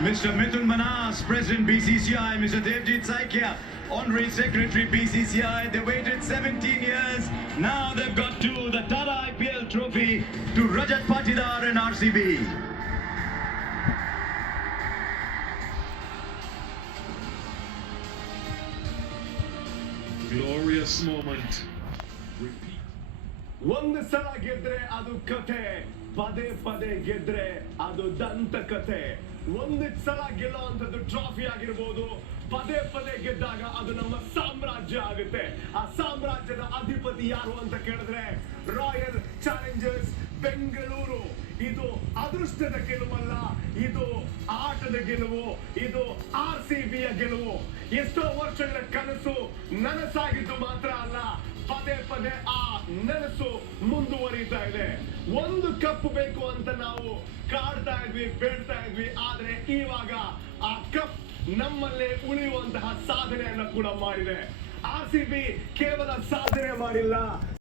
Mr. Mithun Manas, President BCCI, Mr. Devjit Saikia, Honorary Secretary BCCI. They waited 17 years. Now they've got to the Tata IPL trophy to Rajat Patidar and RCB. Glorious moment. Repeat. ಒಂದು ಸಲ ಗೆದ್ರೆ ಅದು ಕಥೆ, ಪದೇ ಪದೇ ಗೆದ್ರೆ ಅದು ದಂತಕಥೆ. ಒಂದು ಸಲ ಗೆಲ್ಲುವಂಥದ್ದು ಟ್ರಾಫಿ ಆಗಿರ್ಬೋದು, ಪದೇ ಪದೇ ಗೆದ್ದಾಗ ಅದು ನಮ್ಮ ಸಾಮ್ರಾಜ್ಯ ಆಗುತ್ತೆ. ಆ ಸಾಮ್ರಾಜ್ಯದ ಅಧಿಪತಿ ಯಾರು ಅಂತ ಕೇಳಿದ್ರೆ ರಾಯಲ್ ಚಾಲೆಂಜರ್ಸ್ ಬೆಂಗಳೂರು. ಇದು ಅದೃಷ್ಟದ ಗೆಲುವಲ್ಲ, ಇದು ಆಟದ ಗೆಲುವು, ಇದು RCBಯ ಗೆಲುವು. ಎಷ್ಟೋ ವರ್ಷಗಳ ಕನಸು ನನಸಾಗಿದ್ದು ಮಾತ್ರ ಅಲ್ಲ, ಪದೇ ಪದೇ ಆ ನನಸು ಮುಂದುವರಿತಾ ಇದೆ. ಒಂದು ಕಪ್ ಬೇಕು ಅಂತ ನಾವು ಕಾಡ್ತಾ ಇದ್ವಿ, ಬೇಡ್ತಾ ಇದ್ವಿ, ಆದ್ರೆ ಇವಾಗ ಆ ಕಪ್ ನಮ್ಮಲ್ಲೇ ಉಳಿಯುವಂತಹ ಸಾಧನೆಯನ್ನ ಕೂಡ ಮಾಡಿದೆ. RCB ಕೇವಲ ಸಾಧನೆ ಮಾಡಿಲ್ಲ,